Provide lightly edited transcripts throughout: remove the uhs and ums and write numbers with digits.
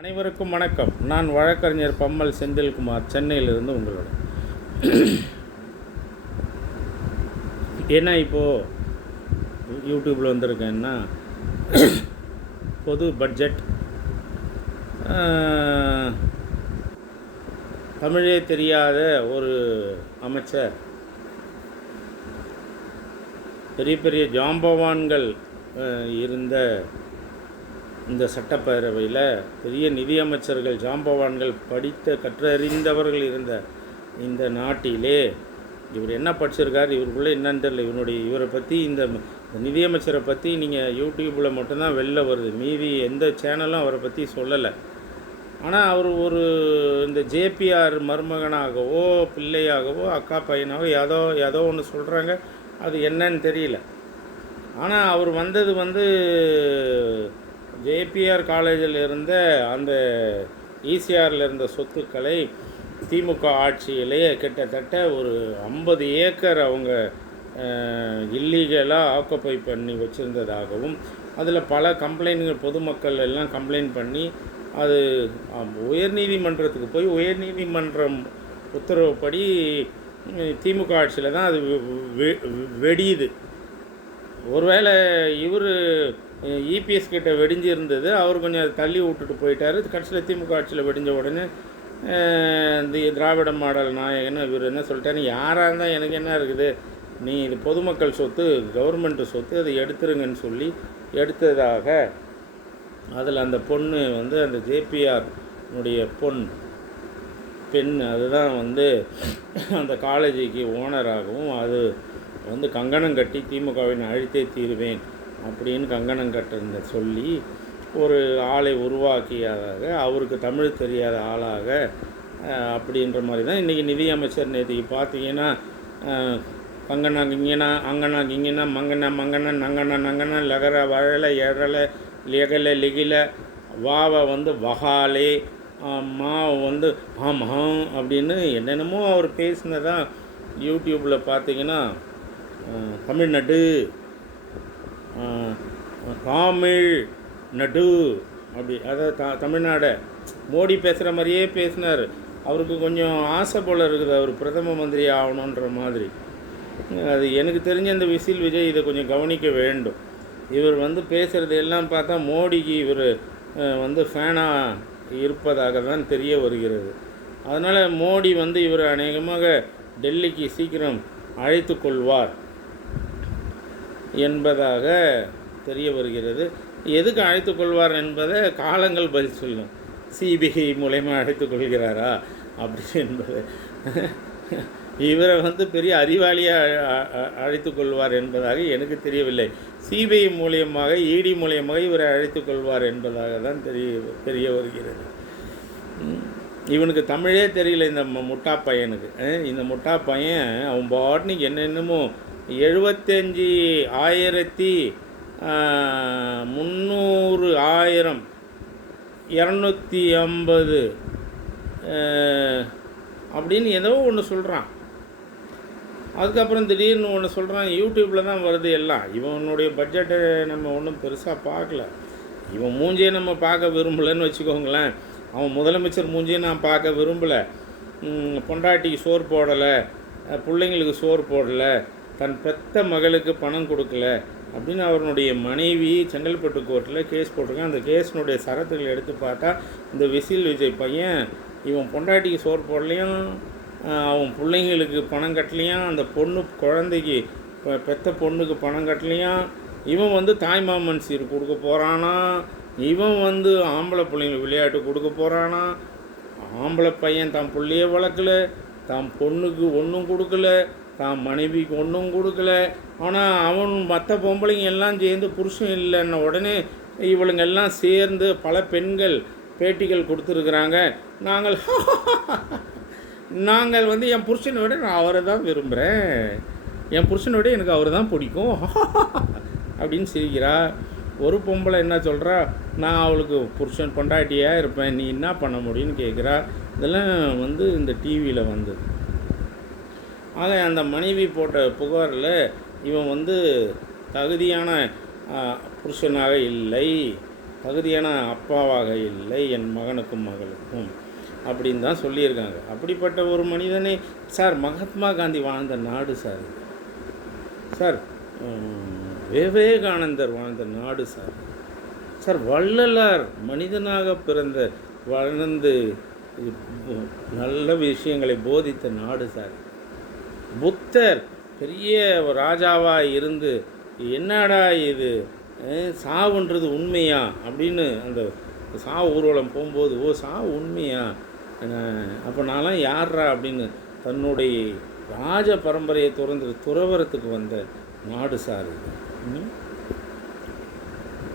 அனைவருக்கும் வணக்கம். நான் வழக்கறிஞர் பம்மல் செந்தில்குமார், சென்னையிலிருந்து உங்களோட. ஏன்னா இப்போது யூடியூப்பில் வந்திருக்கேன்னா பொது பட்ஜெட், தமிழே தெரியாத ஒரு அமைச்சர், பெரிய பெரிய ஜாம்பவான்கள் இருந்த இந்த சட்டப்பேரவையில், பெரிய நிதியமைச்சர்கள், ஜாம்பவான்கள், படித்த கற்றறிந்தவர்கள் இருந்த இந்த நாட்டிலே இவர் என்ன படிச்சிருக்கார், இவருக்குள்ளே என்னன்னு தெரியல. இவரை பற்றி, இந்த நிதியமைச்சரை பற்றி நீங்கள் யூடியூப்பில் மட்டும்தான் வெளில வருது, மீதி எந்த சேனலும் அவரை பற்றி சொல்லலை. ஆனால் அவர் ஒரு இந்த ஜேபிஆர் மருமகனாகவோ பிள்ளையாகவோ அக்கா பையனாகவோ ஏதோ ஒன்று சொல்கிறாங்க, அது என்னன்னு தெரியல. ஆனால் அவர் வந்தது ஜேபிஆர் காலேஜில் இருந்த அந்த ஈசிஆரில் இருந்த சொத்துக்களை திமுக ஆட்சியிலேயே கிட்டத்தட்ட ஒரு 50 ஏக்கர் அவங்க இல்லீகலாக ஆக்குப்பை பண்ணி வச்சுருந்ததாகவும், அதில் பல கம்ப்ளைண்ட்கள், பொதுமக்கள் எல்லாம் கம்ப்ளைண்ட் பண்ணி அது உயர்நீதிமன்றத்துக்கு போய் உயர்நீதிமன்றம் உத்தரவுப்படி திமுக ஆட்சியில் தான் அது வெடியுது. ஒருவேளை இவர் இபிஎஸ் கிட்ட வெடிஞ்சு இருந்தது, அவர் கொஞ்சம் அதை தள்ளி விட்டுட்டு போயிட்டார். கடைசியில் திமுக ஆட்சியில் வெடிஞ்ச உடனே இந்த திராவிட மாடல் நாயகன்னு இவர் என்ன சொல்லிட்டார், யாராக இருந்தால் எனக்கு என்ன இருக்குது, நீ இது பொதுமக்கள் சொத்து, கவர்மெண்ட்டு சொத்து, அதை எடுத்துருங்கன்னு சொல்லி எடுத்ததாக அதில் அந்த பொண்ணு அந்த ஜேபிஆர் பெண் அதுதான் அந்த காலேஜுக்கு ஓனராகவும், அது கங்கணம் கட்டி திமுகவின் அழித்தே தீருவேன் அப்படின்னு கங்கணம் கட்டுறத சொல்லி ஒரு ஆளை உருவாக்கியதாக, அவருக்கு தமிழ் தெரியாத ஆளாக அப்படின்ற மாதிரி தான் இன்றைக்கி நிதியமைச்சர். நேற்றுக்கு பார்த்தீங்கன்னா கங்கனா கிங்கனா அங்கனா கிங்கனா மங்கனா நங்கனா லகர வழலை எழலை லெகலை லிகில வாவை வகாலே மாவை ஆமாம் அப்படின்னு என்னென்னமோ அவர் பேசினதான் யூடியூப்பில் பார்த்தீங்கன்னா தமிழ்நாடு நடு அப்படி, அதாவது தமிழ்நாடை மோடி பேசுகிற மாதிரியே பேசினார். அவருக்கு கொஞ்சம் ஆசை போல் இருக்குது, அவர் பிரதம மந்திரி ஆகணுன்ற மாதிரி. அது எனக்கு தெரிஞ்ச இந்த விசில் விஜய் இதை கொஞ்சம் கவனிக்க வேண்டும். இவர் பேசுகிறது எல்லாம் பார்த்தா மோடிக்கு இவர் ஃபேனாக இருப்பதாக தான் தெரிய வருகிறது. அதனால் மோடி இவர் அநேகமாக டெல்லிக்கு சீக்கிரம் அழைத்து கொள்வார் என்பதாக தெரிய வருகிறது. எதுக்கு அழைத்து கொள்வார் என்பதை காலங்கள் பதில் சொல்லும். சிபிஐ மூலயமா அழைத்து கொள்கிறாரா அப்படி என்பது, இவரை பெரிய அறிவாளியாக அழைத்து கொள்வார் என்பதாக எனக்கு தெரியவில்லை. சிபிஐ மூலியமாக, இடி மூலியமாக இவரை அழைத்து கொள்வார் என்பதாக தான் தெரிய வருகிறது. இவனுக்கு தமிழே தெரியல இந்த முட்டா பையனுக்கு. இந்த முட்டா பையன் அவன் பாட்னிக்கு என்னென்னமோ 75,000 300 1000 250 அப்படின்னு ஏதோ ஒன்று சொல்கிறான். அதுக்கப்புறம் திடீர்னு ஒன்று சொல்கிறான். யூடியூப்பில் தான் வருது எல்லாம். இவனுடைய பட்ஜெட்டை நம்ம ஒன்றும் பெருசாக பார்க்கல. இவன் மூஞ்சியை நம்ம பார்க்க விரும்பலைன்னு வச்சுக்கோங்களேன். அவன் முதலமைச்சர் மூஞ்சியை நான் பார்க்க விரும்பலை. பொண்டாட்டிக்கு சோறு போடலை, பிள்ளைங்களுக்கு சோறு போடலை, தன் பெத்த மகளுக்கு பணம் கொடுக்கல அப்படின்னு அவனுடைய மனைவி செங்கல்பட்டு கோர்ட்டில் கேஸ் போட்டிருக்கான். அந்த கேஸினுடைய சரத்துகள் எடுத்து பார்த்தா இந்த விசில் விஜய் பையன் இவன் பொண்டாட்டிக்கு சோறு போடலையும், அவன் பிள்ளைங்களுக்கு பணம் கட்டலையும், அந்த குழந்தைக்கு பெத்த பொண்ணுக்கு பணம் கட்டலையும், இவன் தாய்மாமன் சீர் கொடுக்க போகிறானா, இவன் ஆம்பளை பிள்ளைங்களுக்கு விளையாட்டு கொடுக்க போகிறானா, ஆம்பளை பையன் தான் பிள்ளைய வளர்க்கல, தான் பொண்ணுக்கு ஒன்றும் கொடுக்கல, தான் மனைவிக்கு ஒன்றும் கொடுக்கல. ஆனால் அவன் மற்ற பொம்பளைங்க எல்லாம் சேர்ந்து புருஷன் இல்லைன்ன உடனே இவளுங்க எல்லாம் சேர்ந்து பல பெண்கள் பேட்டிகள் கொடுத்துருக்குறாங்க. நாங்கள் என் புருஷனை விட நான் அவரை தான் விரும்புகிறேன், என் புருஷனை விட எனக்கு அவர் தான் பிடிக்கும் அப்படின்னு சிரிக்கிறா. ஒரு பொம்பளை என்ன சொல்கிறா, நான் அவளுக்கு புருஷன் பொண்டாட்டியாக இருப்பேன், நீ என்ன பண்ண முடியும்னு கேட்குறா. இதெல்லாம் இந்த டிவியில் வந்தது. ஆக அந்த மனைவி போட்ட புகாரில் இவன் தகுதியான புருஷனாக இல்லை, தகுதியான அப்பாவாக இல்லை என் மகனுக்கும் மகளுக்கும் அப்படின்னு தான் சொல்லியிருக்காங்க. அப்படிப்பட்ட ஒரு மனிதனை சார் மகாத்மா காந்தி வாழ்ந்த நாடு சார் இது. சார் விவேகானந்தர் வாழ்ந்த நாடு சார். சார் வள்ளலார் மனிதனாக பிறந்த வளர்ந்து நல்ல விஷயங்களை போதித்த நாடு சார். புத்தர் பெரிய ராஜாவாக இருந்து என்னடா இது சாவுன்றது உண்மையா அப்படின்னு அந்த சாவு ஊர்வலம் போகும்போது சாவு உண்மையா அப்போ நான்லாம் யார்ரா அப்படின்னு தன்னுடைய ராஜ பரம்பரையை துறவரத்துக்கு வந்த நாடு சார் இது.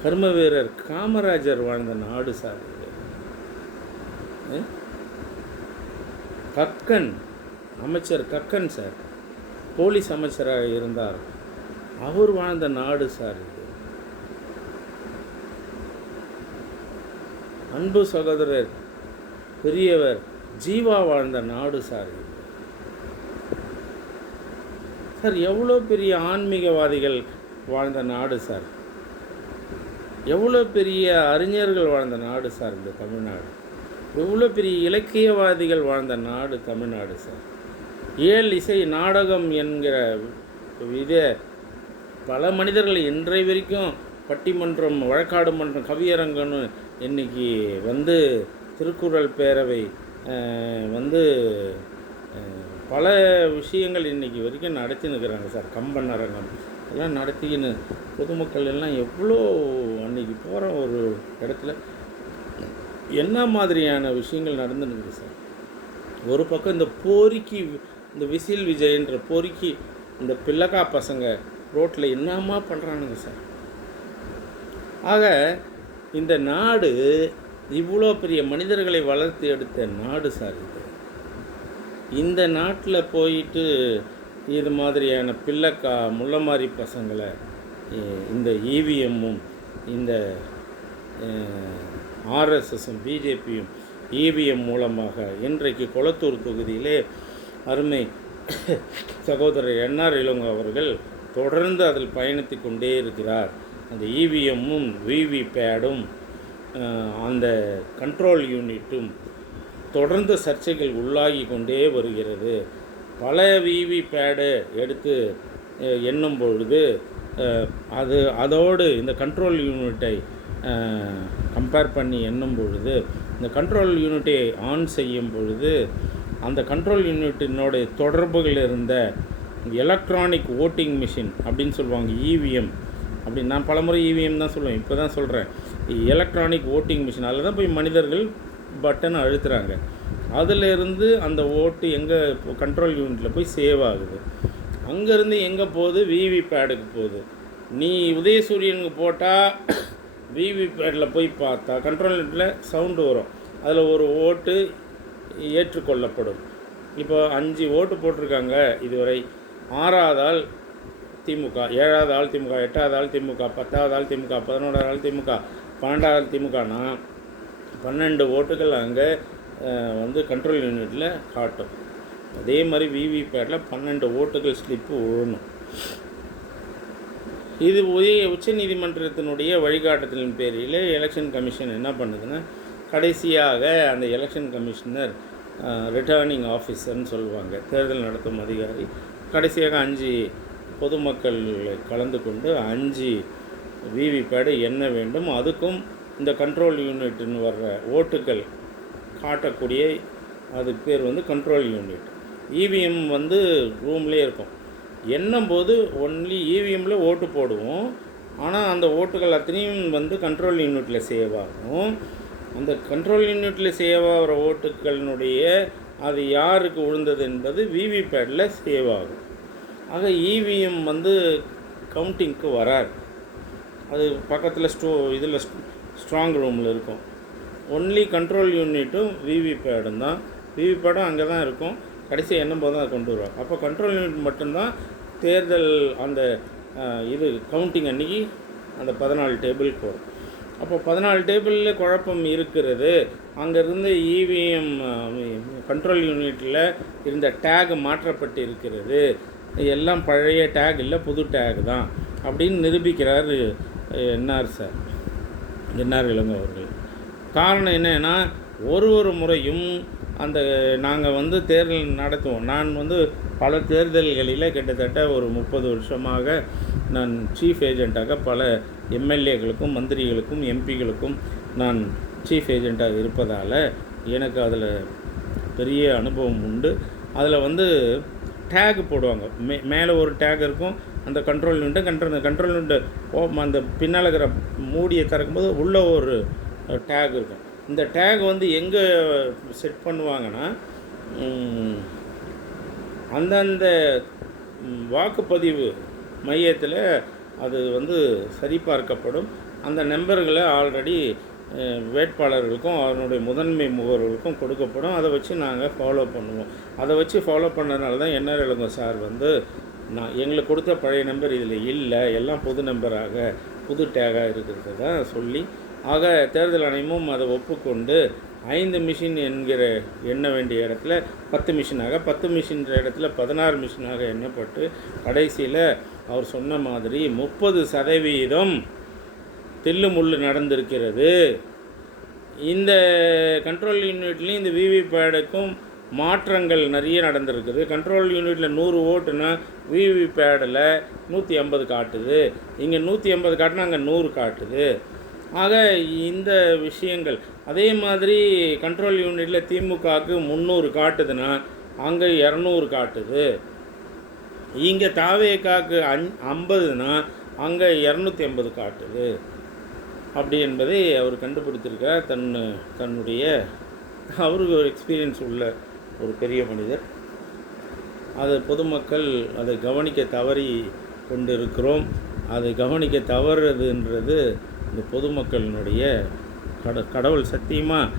கர்ம வீரர் காமராஜர் வாழ்ந்த நாடு சார் இது. கக்கன் அமைச்சர் கக்கன் சார் போலீஸ் அமைச்சராக இருந்தார், அவர் வாழ்ந்த நாடு சார் இது. அன்பு சகோதரர் பெரியவர் ஜீவா வாழ்ந்த நாடு சார் இது. சார் எவ்வளோ பெரிய ஆன்மீகவாதிகள் வாழ்ந்த நாடு சார், எவ்வளோ பெரிய அறிஞர்கள் வாழ்ந்த நாடு சார் இந்த தமிழ்நாடு, எவ்வளோ பெரிய இலக்கியவாதிகள் வாழ்ந்த நாடு தமிழ்நாடு சார். ஏழு இசை நாடகம் என்கிற பல மனிதர்கள் இன்றைய வரைக்கும் பட்டிமன்றம் வழக்காடு மன்றம் கவியரங்கன்னு இன்றைக்கி வந்து திருக்குறள் பேரவை வந்து பல விஷயங்கள் இன்றைக்கி வரைக்கும் நடத்தினுக்கிறாங்க சார். கம்பன் அரங்கம் எல்லாம் நடத்திக்கின்னு பொதுமக்கள் எல்லாம் எவ்வளோ அன்றைக்கி போகிற ஒரு இடத்துல என்ன மாதிரியான விஷயங்கள் நடந்துனுக்குது சார். ஒரு பக்கம் இந்த போரிக்கி இந்த விசில் விஜய்ன்ற போரிக்கி இந்த பிள்ளைக்கா பசங்க ரோட்டில் என்னமா பண்ணுறானுங்க சார். ஆக இந்த நாடு இவ்வளோ பெரிய மனிதர்களை வளர்த்து எடுத்த நாடு சார் இது. இந்த நாட்டில் போயிட்டு இது மாதிரியான பிள்ளைக்கா முள்ளமாரி பசங்களை இந்த இவிஎம்மும் இந்த ஆர்எஸ்எஸும் பிஜேபியும் இவிஎம் மூலமாக இன்றைக்கு கொளத்தூர் தொகுதியிலே அருமை சகோதரர் என்ஆர் இளங்கோ அவர்கள் தொடர்ந்து அதில் பயணித்து கொண்டே இருக்கிறார். அந்த இவிஎம்மும் விவிபேடும் அந்த கண்ட்ரோல் யூனிட்டும் தொடர்ந்து சர்ச்சைகள் உள்ளாகி கொண்டே வருகிறது. பல விவிபேடு எடுத்து எண்ணும் பொழுது அதோடு இந்த கண்ட்ரோல் யூனிட்டை கம்பேர் பண்ணி எண்ணும் பொழுது இந்த கண்ட்ரோல் யூனிட்டை ஆன் செய்யும் பொழுது அந்த கண்ட்ரோல் யூனிட்டினோட தொடர்புகள் இருந்த எலக்ட்ரானிக் ஓட்டிங் மிஷின் அப்படின்னு சொல்லுவாங்க, இவிஎம் அப்படின்னு. நான் பலமுறை இவிஎம் தான் சொல்லுவேன், இப்போ தான் சொல்கிறேன். எலக்ட்ரானிக் ஓட்டிங் மிஷின், அதில் தான் போய் மனிதர்கள் பட்டனை அழுத்துறாங்க. அதிலிருந்து அந்த ஓட்டு எங்கே கண்ட்ரோல் யூனிட்டில் போய் சேவ் ஆகுது. அங்கேருந்து எங்கே போகுது, விவிபேடுக்கு போகுது. நீ உதயசூரியனுக்கு போட்டால் விவிபேடில் போய் பார்த்தா கண்ட்ரோல் யூனிட்டில் சவுண்டு வரும், அதில் ஒரு ஓட்டு ஏற்றுக்கொள்ளப்படும். இப்போ 5 ஓட்டு போட்டிருக்காங்க இதுவரை. 6வது ஆள் திமுக, 7வது ஆள் திமுக, 8வது ஆள் திமுக, 10வது ஆள் திமுக, 11வது ஆள் திமுக, 12வது ஆள் திமுகனா 12 ஓட்டுகள் அங்கே வந்து கண்ட்ரோல் யூனிட்டில் காட்டும். அதே மாதிரி விவிபேட்டில் 12 ஓட்டுகள் ஸ்லிப்பு விழணும். இது உச்சநீதிமன்றத்தினுடைய வழிகாட்டுதலின் பேரில் எலெக்ஷன் கமிஷன் என்ன பண்ணுதுன்னா, கடைசியாக அந்த எலெக்ஷன் கமிஷனர் ரிட்டர்னிங் ஆஃபீஸர்னு சொல்லுவாங்க, தேர்தல் நடத்தும் அதிகாரி, கடைசியாக 5 பொதுமக்கள் கலந்து கொண்டு 5 விவிபேடு எண்ண வேண்டும். அதுக்கும் இந்த கண்ட்ரோல் யூனிட்னு வர்ற ஓட்டுகள் காட்டக்கூடிய அதுக்கு பேர் வந்து கண்ட்ரோல் யூனிட். இவிஎம் வந்து ரூம்லேயே இருக்கும். எண்ணும்போது ஒன்லி இவிஎம்மில் ஓட்டு போடுவோம், ஆனால் அந்த ஓட்டுகள் அத்தனையும் வந்து கண்ட்ரோல் யூனிட்டில் சேவ் ஆகும். அந்த கண்ட்ரோல் யூனிட்டில் சேவ் ஆகிற ஓட்டுகளினுடைய அது யாருக்கு விழுந்தது என்பது விவிபேடில் சேவ் ஆகும். ஆக இவிஎம் வந்து கவுண்டிங்க்கு வராது, அது பக்கத்தில் இதில் ஸ்ட்ராங் ரூமில் இருக்கும். ஒன்லி கண்ட்ரோல் யூனிட்டும் விவிபேடும் தான், விவிபேடும் அங்கே தான் இருக்கும். கடைசி எண்ணும் போது தான் அதை கொண்டு வருவாங்க. அப்போ கண்ட்ரோல் யூனிட் மட்டும்தான் தேர்தல் அந்த இது கவுண்டிங் அன்றைக்கி அந்த 14 டேபிளுக்கு வரும். அப்போ 14 டேபிளில் குழப்பம் இருக்கிறது. அங்கேருந்து இவிஎம் கண்ட்ரோல் யூனிட்டில் இருந்த டேக் மாற்றப்பட்டு இருக்கிறது, எல்லாம் பழைய டேக் இல்லை புது டேக் தான் அப்படின்னு நிரூபிக்கிறார் என்ஆர் சார். என்ஆர் இளங்கோ அவர்கள். காரணம் என்னென்னா, ஒரு முறையும் அந்த நாங்கள் வந்து தேர்தல் நடத்துவோம். நான் வந்து பல தேர்தல்களில் கிட்டத்தட்ட ஒரு 30 வருஷமாக நான் சீஃப் ஏஜெண்ட்டாக பல எம்எல்ஏக்களுக்கும் மந்திரிகளுக்கும் எம்பிகளுக்கும் நான் சீஃப் ஏஜெண்ட்டாக இருப்பதால் எனக்கு அதில் பெரிய அனுபவம் உண்டு. அதில் வந்து டேக் போடுவாங்க. மேலே ஒரு டேக் இருக்கும். அந்த கண்ட்ரோல் யூனிட்டை அந்த பின்னால் இருக்கிற மூடியை திறக்கும்போது உள்ளே ஒரு டேக் இருக்கும். இந்த டேக் வந்து எங்கே செட் பண்ணுவாங்கன்னா, அந்தந்த வாக்குப்பதிவு மையத்தில் அது வந்து சரிபார்க்கப்படும். அந்த நம்பர்களை ஆல்ரெடி வேட்பாளர்களுக்கும் அவனுடைய முதன்மை முகவர்களுக்கும் கொடுக்கப்படும். அதை வச்சு நாங்கள் ஃபாலோ பண்ணுவோம். அதை வச்சு ஃபாலோ பண்ணதுனால தான் என்ஆர் இளங்கோ சார் வந்து எங்களுக்கு கொடுத்த பழைய நம்பர் இதில் இல்லை, எல்லாம் புது நம்பராக புது டேகாக இருக்கிறத தான் சொல்லி, ஆக தேர்தல் ஆணையமும் அதை ஒப்புக்கொண்டு 5 மிஷின் எண்ண வேண்டிய இடத்துல 10 மிஷினாக, 10 மிஷின் இடத்துல 16 மிஷினாக எண்ணப்பட்டு கடைசியில் அவர் சொன்ன மாதிரி 30% தில்லுமுள்ளு நடந்திருக்கிறது. இந்த கண்ட்ரோல் யூனிட்லேயும் இந்த விவிபேடுக்கும் மாற்றங்கள் நிறைய நடந்திருக்குது. கண்ட்ரோல் யூனிட்டில் 100 ஓட்டுனா விவிபேடில் 150 காட்டுது, இங்கே 150 காட்டுனா அங்கே 100 காட்டுது. ஆக இந்த விஷயங்கள் அதே மாதிரி கண்ட்ரோல் யூனிட்டில் திமுகவுக்கு 300 காட்டுதுன்னா அங்கே 200 காட்டுது, இங்கே தாவேக்காவுக்கு 50னா அங்கே 250 காட்டுது. அப்படி என்பதை அவர் கண்டுபிடித்திருக்கார். தன்னுடைய அவருக்கு ஒரு எக்ஸ்பீரியன்ஸ் உள்ள ஒரு பெரிய மனிதர். அதை பொதுமக்கள் அதை கவனிக்க தவறி கொண்டிருக்கிறோம். அதை கவனிக்க தவறுதுன்றது இந்த பொதுமக்களினுடைய கடவுள் சத்தியமாக.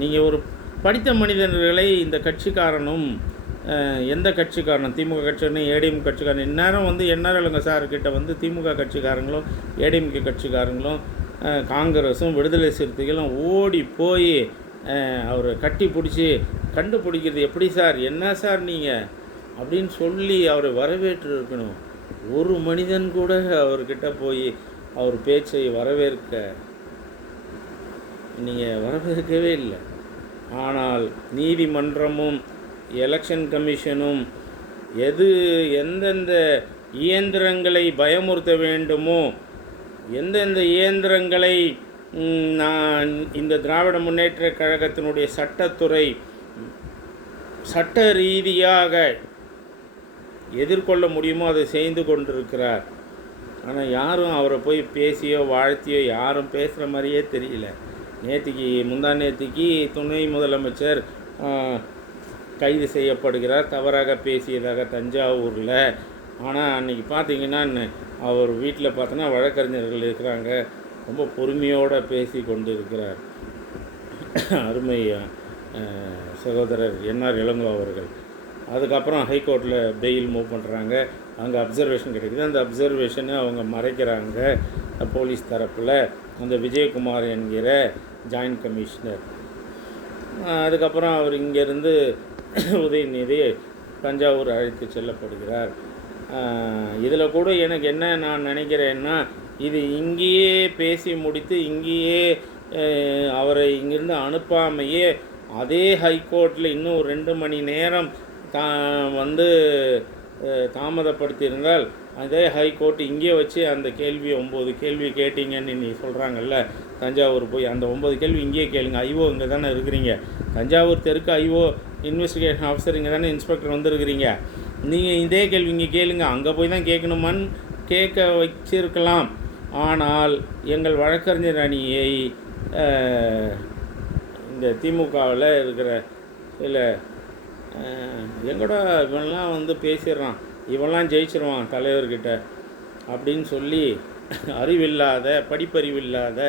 நீங்கள் ஒரு படித்த மனிதர்களை இந்த கட்சிக்காரனும் எந்த கட்சிக்காரனும் திமுக கட்சிக்காரனும் ஏடிஎம் கட்சிக்காரன் இந்நேரம் வந்து என்ஆர் இளங்கோ சார்கிட்ட வந்து திமுக கட்சிக்காரங்களும் ஏடிஎம்கே கட்சிக்காரங்களும் காங்கிரஸும் விடுதலை சிறுத்தைகளும் ஓடி போய் அவரை கட்டி பிடிச்சி கண்டுபிடிக்கிறது எப்படி சார், என்ன சார் நீங்கள் அப்படின்னு சொல்லி அவரை வரவேற்று இருக்கணும். ஒரு மனிதன் கூட அவர்கிட்ட போய் அவர் பேச்சை நீங்கள் வரவேற்கவே இல்லை. ஆனால் நீதிமன்றமும் எலெக்ஷன் கமிஷனும் எந்தெந்த இயந்திரங்களை பயமுறுத்த வேண்டுமோ, எந்தெந்த இயந்திரங்களை நான் இந்த திராவிட முன்னேற்ற கழகத்தினுடைய சட்டத்துறை சட்ட ரீதியாக எதிர்கொள்ள முடியுமோ அதை செய்து கொண்டிருக்கிறார். ஆனால் யாரும் அவரை போய் பேசியோ வாழ்த்தியோ யாரும் பேசுகிற மாதிரியே தெரியல. முந்தா நேற்றுக்கு துணை முதலமைச்சர் கைது செய்யப்படுகிறார் தவறாக பேசியதாக தஞ்சாவூரில். ஆனால் அன்றைக்கி பார்த்திங்கன்னா அவர் வீட்டில் பார்த்தோன்னா வழக்கறிஞர்கள் இருக்கிறாங்க, ரொம்ப பொறுமையோடு பேசி கொண்டு இருக்கிறார் அருமை சகோதரர் என்ஆர் இளங்கோ அவர்கள். அதுக்கப்புறம் ஹைகோர்ட்டில் பெயில் மூவ் பண்ணுறாங்க, அங்கே அப்சர்வேஷன் கிடைக்குது. அந்த அப்சர்வேஷனை அவங்க மறைக்கிறாங்க போலீஸ் தரப்பில், அந்த விஜயகுமார் என்கிற ஜாயின்ட் கமிஷனர். அதுக்கப்புறம் அவர் இங்கேருந்து உதயநிதி தஞ்சாவூர் அழைத்து செல்லப்படுகிறார். இதில் கூட எனக்கு என்ன நான் நினைக்கிறேன்னா, இது இங்கேயே பேசி முடித்து இங்கேயே அவரை இங்கேருந்து அனுப்பாமையே அதே ஹைகோர்ட்டில் இன்னும் 2 மணி நேரம் தாமதப்படுத்தியிருந்தால் அதே ஹைகோர்ட் இங்கே வச்சு அந்த கேள்வி 9 கேள்வி கேட்டீங்கன்னு நீ சொல்கிறாங்கல்ல, தஞ்சாவூர் போய் அந்த 9 கேள்வி இங்கேயே கேளுங்க. ஐஓ இங்கே தானே இருக்கிறீங்க, தஞ்சாவூர் தெருக்கு ஐஓ இன்வெஸ்டிகேஷன் ஆஃபீஸர் இங்கே தானே இன்ஸ்பெக்டர் வந்துருக்கிறீங்க, நீங்கள் இதே கேள்வி இங்கே கேளுங்க. அங்கே போய் தான் கேட்கணுமான்னு கேட்க வச்சிருக்கலாம். ஆனால் எங்கள் வழக்கறிஞர் அணியை இந்த திமுகவில் இருக்கிற சில எங்கூட இவன்லாம் வந்து பேசிடுறான், இவன்லாம் ஜெயிச்சிருவான் தலைவர்கிட்ட அப்படின்னு சொல்லி அறிவில்லாத படிப்பறிவில்லாத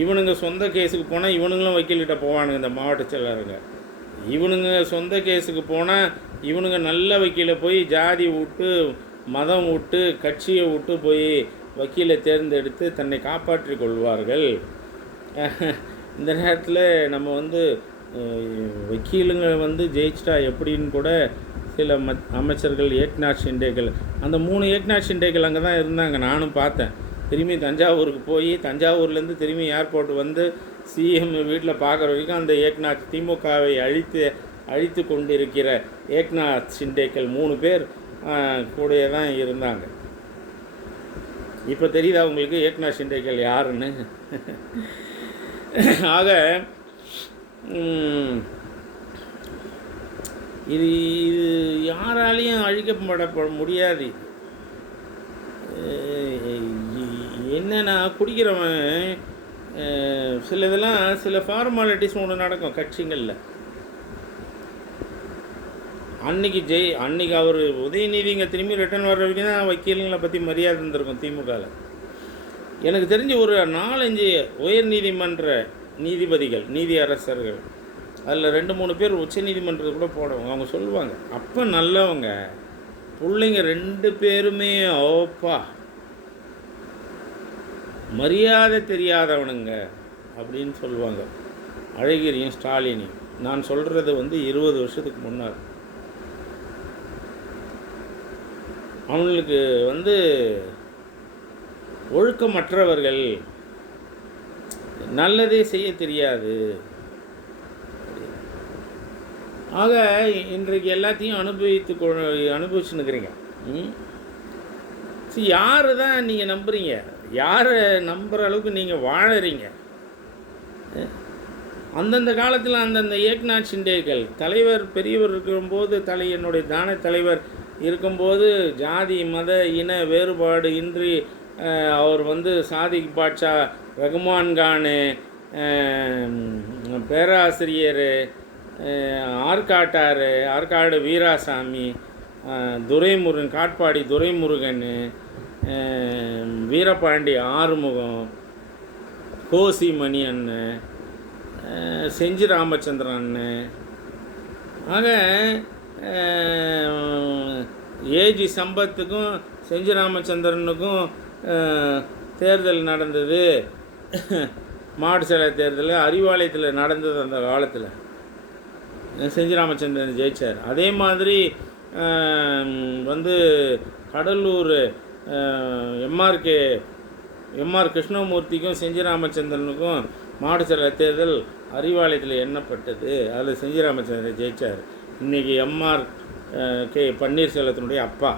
இவனுங்க சொந்த கேஸுக்கு போனால் இவனுங்களும் வக்கீல்கிட்ட போவானுங்க. இந்த மாவட்ட செயலருங்க இவனுங்க சொந்த கேஸுக்கு போனால் இவனுங்க நல்ல வக்கீலை போய் ஜாதி விட்டு மதம் விட்டு கட்சியை விட்டு போய் வக்கீலை தேர்ந்தெடுத்து தன்னை காப்பாற்றி கொள்வார்கள். இந்த நேரத்தில் நம்ம வந்து வக்கீலுங்க வந்து ஜெயிச்சிட்டா எப்படின்னு கூட சில அமைச்சர்கள் ஏக்நாத் ஷிண்டேகள் அந்த 3 ஏக்நாத் ஷிண்டேகள் அங்கே தான் இருந்தாங்க, நானும் பார்த்தேன். திரும்பி தஞ்சாவூருக்கு போய் தஞ்சாவூர்லேருந்து திரும்பி ஏர்போர்ட் வந்து சிஎம் வீட்டில் பார்க்குற வரைக்கும் அந்த ஏக்நாத் திமுகவை அழித்து கொண்டிருக்கிற ஏக்நாத் ஷிண்டேக்கள் 3 பேர் கூடயே தான் இருந்தாங்க. இப்போ தெரியுதா உங்களுக்கு ஏக்நாத் ஷிண்டேக்கள் யாருன்னு? ஆக இது யாராலையும் அழிக்கப்பட முடியாது. என்னென்னா குடிக்கிறவன் சில இதெல்லாம் சில ஃபார்மாலிட்டிஸ் ஒன்று நடக்கும் கட்சிகளில். அன்னைக்கு அவர் உதயநிதி இங்கே திரும்பி ரிட்டர்ன் வர்ற வரைக்கும் தான் வக்கீல்களை பற்றி மரியாதை இருந்திருக்கும் திமுகவில். எனக்கு தெரிஞ்ச ஒரு 4-5 உயர் நீதிமன்ற நீதிபதிகள் நீதி அரசர்கள் அதில் 2-3 பேர் உச்ச நீதிமன்றத்தை கூட போடுவாங்க. அவங்க சொல்லுவாங்க, அப்போ நல்லவங்க பிள்ளைங்க 2 பேருமே ஓப்பா மரியாதை தெரியாதவனுங்க அப்படின்னு சொல்லுவாங்க. அழகிரியும் ஸ்டாலினையும். நான் சொல்கிறது 20 வருஷத்துக்கு முன்னாடி. அவங்களுக்கு ஒழுக்கமற்றவர்கள், நல்லதே செய்ய தெரியாது. ஆக இன்றைக்கு எல்லாத்தையும் அனுபவிச்சுன்னுக்கிறீங்க. சரி, யார் தான் நீங்கள் நம்புகிறீங்க? யாரை நம்புகிற அளவுக்கு நீங்கள் வாழறீங்க? அந்தந்த காலத்தில் அந்தந்த ஏக்நாத் ஷிண்டேக்கள் தலைவர் பெரியவர் இருக்கும்போது என்னுடைய தான தலைவர் இருக்கும்போது ஜாதி மத இன வேறுபாடு இன்றி அவர் சாதிக் பாட்ஷா, ரகுமான் கானு, பேராசிரியர் ஆற்காடு வீராசாமி, துரைமுருகன், காட்பாடி துரைமுருகன், வீரபாண்டி ஆறுமுகம், கோசி மணி அண்ணன், செஞ்சி ராமச்சந்திரன் அண்ணன். ஆக ஏஜி சம்பத்துக்கும் செஞ்சி ராமச்சந்திரனுக்கும் தேர்தல் நடந்தது. மாடு சிலை தேர்தல் அறிவாலயத்தில் நடந்தது. அந்த காலத்தில் செஞ்சி ராமச்சந்திரன் ஜெயிச்சார். அதே மாதிரி கடலூர் எம்ஆர் கிருஷ்ணமூர்த்திக்கும் செஞ்சி ராமச்சந்திரனுக்கும் மாடு சிலை தேர்தல் அறிவாலயத்தில் எண்ணப்பட்டது. அதில் செஞ்சி ராமச்சந்திரன் ஜெயித்தார். இன்றைக்கி எம்ஆர் கே பன்னீர்செல்வத்தினுடைய அப்பா.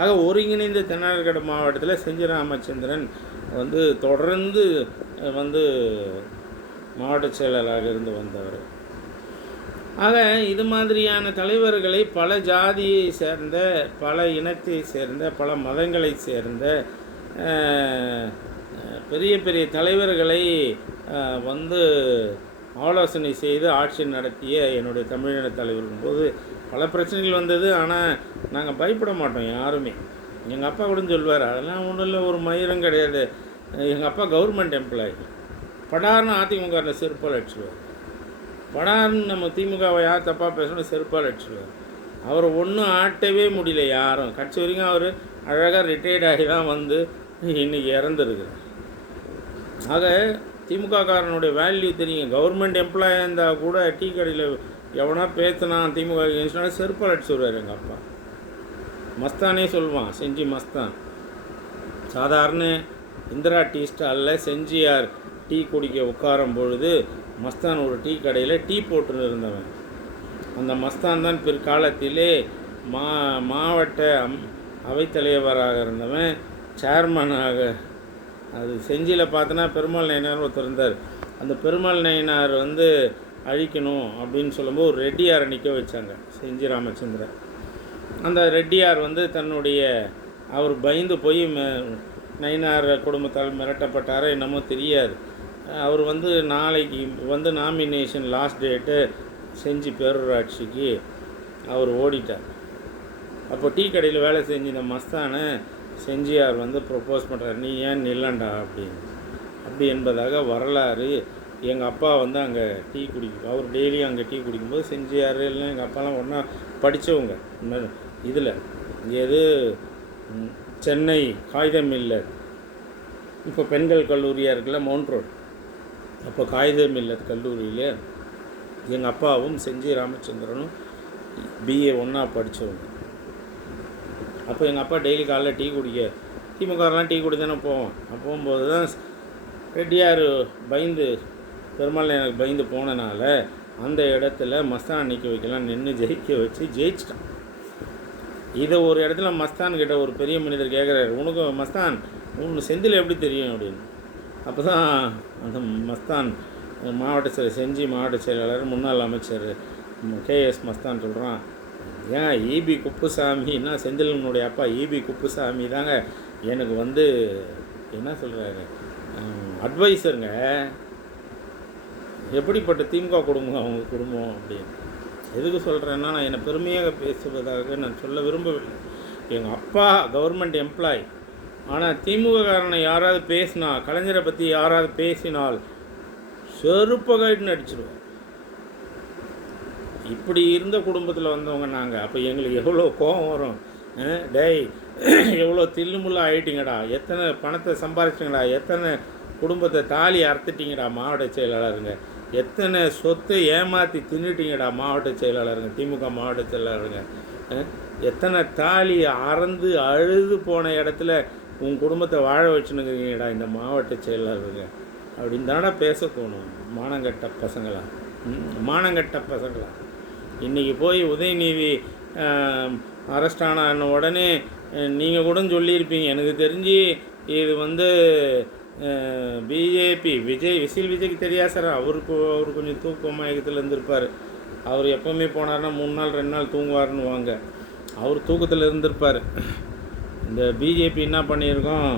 ஆக ஒருங்கிணைந்த தென்னார்கட மாவட்டத்தில் செஞ்சி ராமச்சந்திரன் தொடர்ந்து மாவட்ட செயலராக இருந்து வந்தவர். ஆக இது மாதிரியான தலைவர்களை பல ஜாதியை சேர்ந்த, பல இனத்தை சேர்ந்த, பல மதங்களை சேர்ந்த பெரிய பெரிய தலைவர்களை ஆலோசனை செய்து ஆட்சி நடத்திய என்னுடைய தமிழின தலைவர்கள் போது பல பிரச்சனைகள் வந்தது. ஆனால் நாங்கள் பயப்பட மாட்டோம் யாருமே. எங்கள் அப்பா கூட சொல்வார், அதெல்லாம் ஒன்றும் இல்லை, ஒரு மயிரும் கிடையாது. எங்கள் அப்பா கவர்மெண்ட் எம்ப்ளாயி. படார்னு அதிமுக செருப்பால் அடிச்சுடுவார். படார்னு நம்ம திமுகவை யார் தப்பாக பேசணும் செருப்பால் அடிச்சுடுவார். அவரை ஒன்றும் ஆட்டவே முடியல யாரும். கட்சி வரைக்கும் அவர் அழகாக ரிட்டையர்ட் ஆகி தான் இன்றைக்கி இறந்துருக்குறார். ஆக திமுககாரனுடைய வேல்யூ தெரியும். கவர்மெண்ட் எம்ப்ளாயாக இருந்தால் கூட டீ கடையில் எவனா பேசினா திமுக செருப்பால் அடிச்சு வருவார் எங்கள் அப்பா. மஸ்தானே சொல்லுவான், செஞ்சி மஸ்தான். சாதாரண இந்திரா டீ ஸ்டாலில் செஞ்சியார் டீ குடிக்க உட்காரும் பொழுது மஸ்தான் ஒரு டீ கடையில் டீ போட்டுன்னு இருந்தவன். அந்த மஸ்தான் தான் பிற்காலத்திலே மாவட்ட அவைத்தலைவராக இருந்தவன், சேர்மனாக. அது செஞ்சியில் பார்த்தோன்னா பெருமாள் நயினார் ஒருத்தர் இருந்தார். அந்த பெருமாள் நயினார் அழிக்கணும் அப்படின்னு சொல்லும்போது ஒரு ரெட்டியாரை நிற்க வச்சாங்க, செஞ்சி ராமச்சந்திரன். அந்த ரெட்டியார் தன்னுடைய அவர் பயந்து போய் நயினார் குடும்பத்தால் மிரட்டப்பட்டாரோ என்னமோ தெரியாது. அவர் நாளைக்கு நாமினேஷன் லாஸ்ட் டேட்டு செஞ்சி பேரூராட்சிக்கு அவர் ஓடிட்டார். அப்போ டீ கடையில் வேலை செஞ்சு இந்த மஸ்தானை செஞ்சியார் ப்ரொப்போஸ் பண்ணுறார், நீ ஏன் நில்லண்டா அப்படின்னு. அப்படி என்பதாக வரலாறு. எங்கள் அப்பா அங்கே டீ குடிக்கும், அவர் டெய்லியும் அங்கே டீ குடிக்கும்போது செஞ்சியார் எல்லாம் எங்கள் அப்பாலாம் ஒன்றா படித்தவங்க. இதில் எது சென்னை காகிதம் இல்லை, இப்போ பெண்கள் கல்லூரியாக இருக்குல்ல மவுண்ட் ரோடு, அப்போ காகிதம் இல்லை கல்லூரியில் எங்கள் அப்பாவும் செஞ்சி ராமச்சந்திரனும் பிஏ ஒன்றா படித்தவங்க. அப்போ எங்கள் அப்பா டெய்லி காலைல டீ குடிக்க திமுகலாம் டீ குடி தானே போவோம். போகும்போது தான் ரெட்டியார் பயந்து பெருமாள் எனக்கு பயந்து போனனால அந்த இடத்துல மஸ்தான் நிற்க வைக்கலாம் நின்று ஜெயிக்க வச்சு ஜெயிச்சிட்டான். இதை ஒரு இடத்துல மஸ்தான் கிட்ட ஒரு பெரிய மனிதர் கேட்குறாரு, உனக்கு மஸ்தான் உன் செந்தில் எப்படி தெரியும் அப்படின்னு. அப்போ தான் அந்த மஸ்தான் செஞ்சி மாவட்ட செயலாளர் முன்னாள் அமைச்சர் KS மஸ்தான் சொல்கிறான், ஏன் EB குப்புசாமின்னா செந்திலனுடைய அப்பா EB குப்புசாமி தாங்க எனக்கு என்ன சொல்கிறாரு அட்வைஸருங்க. எப்படிப்பட்ட திமுக குடும்பம் அவங்க குடும்பம் அப்படின்னு. எதுக்கு சொல்கிறேன்னா, நான் என்னை பெருமையாக பேசுவதாக நான் சொல்ல விரும்பவில்லை. எங்கள் அப்பா கவர்மெண்ட் எம்ப்ளாய். ஆனால் திமுககாரனை யாராவது பேசினா, கலைஞரை பற்றி யாராவது பேசினால் செருப்பகாயிட்டுன்னு அடிச்சிடுவோம். இப்படி இருந்த குடும்பத்தில் வந்தவங்க நாங்கள். அப்போ எங்களுக்கு எவ்வளோ கோபம் வரும். டேய் எவ்வளோ தில்லுமுள்ள ஆகிட்டிங்கடா, எத்தனை பணத்தை சம்பாதிச்சிங்கடா, எத்தனை குடும்பத்தை தாலி அறுத்துட்டிங்கடா மாவட்ட செயலாளருங்க, எத்தனை சொத்தை ஏமாற்றி தின்னுட்டிங்கடா மாவட்ட செயலாளருங்க, திமுக மாவட்ட செயலாளருங்க, எத்தனை தாலி அறந்து அழுது போன இடத்துல உன் குடும்பத்தை வாழ வச்சுனுங்கிறீங்கடா இந்த மாவட்ட செயலாளருங்க அப்படின்னு தானே பேச தோணும். மானங்கட்ட பசங்களா, மானங்கட்ட பசங்களா. இன்றைக்கி போய் உதயநிதி அரெஸ்ட் ஆன உடனே நீங்கள் கூட சொல்லியிருப்பீங்க, எனக்கு தெரிஞ்சு இது பிஜேபி விஜய்க்கு தெரியாது சார், அவர் கொஞ்சம் தூக்க மயக்கத்தில் இருந்திருப்பார். அவர் எப்போவுமே போனார்னா 3 நாள் 2 நாள் தூங்குவார்னு வாங்க, அவர் தூக்கத்தில் இருந்திருப்பார். இந்த பிஜேபி என்ன பண்ணியிருக்கோம்,